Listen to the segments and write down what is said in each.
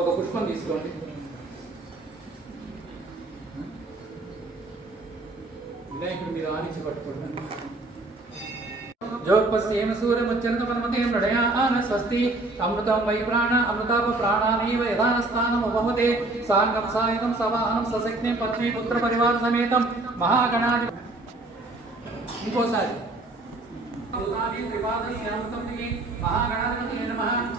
ఒక పుష్పం తీసుకోండి. వినాయకుడు మీరు ఆనించి పట్టుకోండి జోపస్యేమ సూర్యముచ్చంతమన్మతే మృడయాన స్వస్తి. అమృతం వై ప్రాణ అమృతాప ప్రాణానైవ యథానస్థానం ఉపమతే సాంగం సాయుధం సవాహనం సశక్తి పత్ని పుత్ర పరివార సమేతం. మహాగణాది ఇంకోసారి. భూతాది త్రిపాదస్యామృతం మహాగణాధిపతి నమః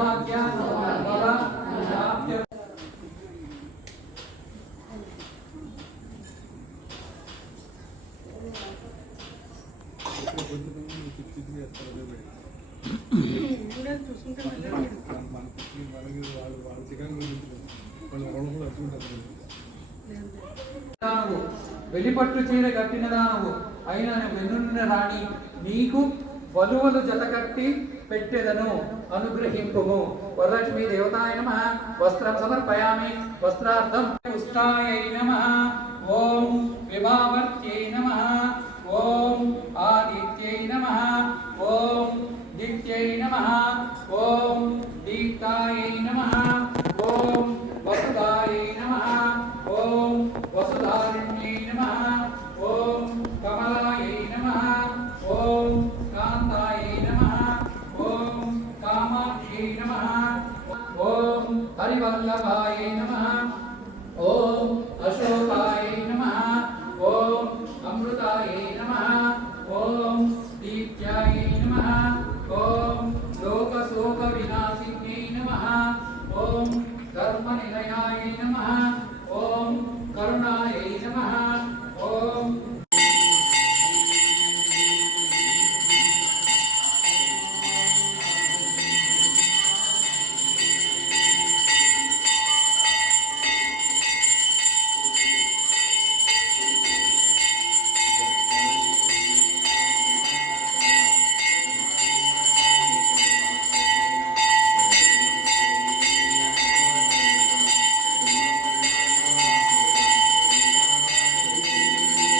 సౌభాగ్య వెలిపట్టు చీర కట్టిన దానవు అయిన వెన్నున్న రాణి. నీకు వలువలు జతకట్టి పెట్టెదను అనుగ్రహింపుము. వరలక్ష్మీ దేవతాయ నమ. వస్త్రం సమర్పయామి. వస్త్రార్థం ఉష్టాయ నమ. ఓం విభావర్త్యై నమ. ఓం ఆదిత్యై నమ. ఓం దిత్యై నమ. ఓం దీప్తాయై నమ. ఓం వసుదాయై वृषभाय नमः ॐ अशोकाय नमः ॐ अमृताय नमः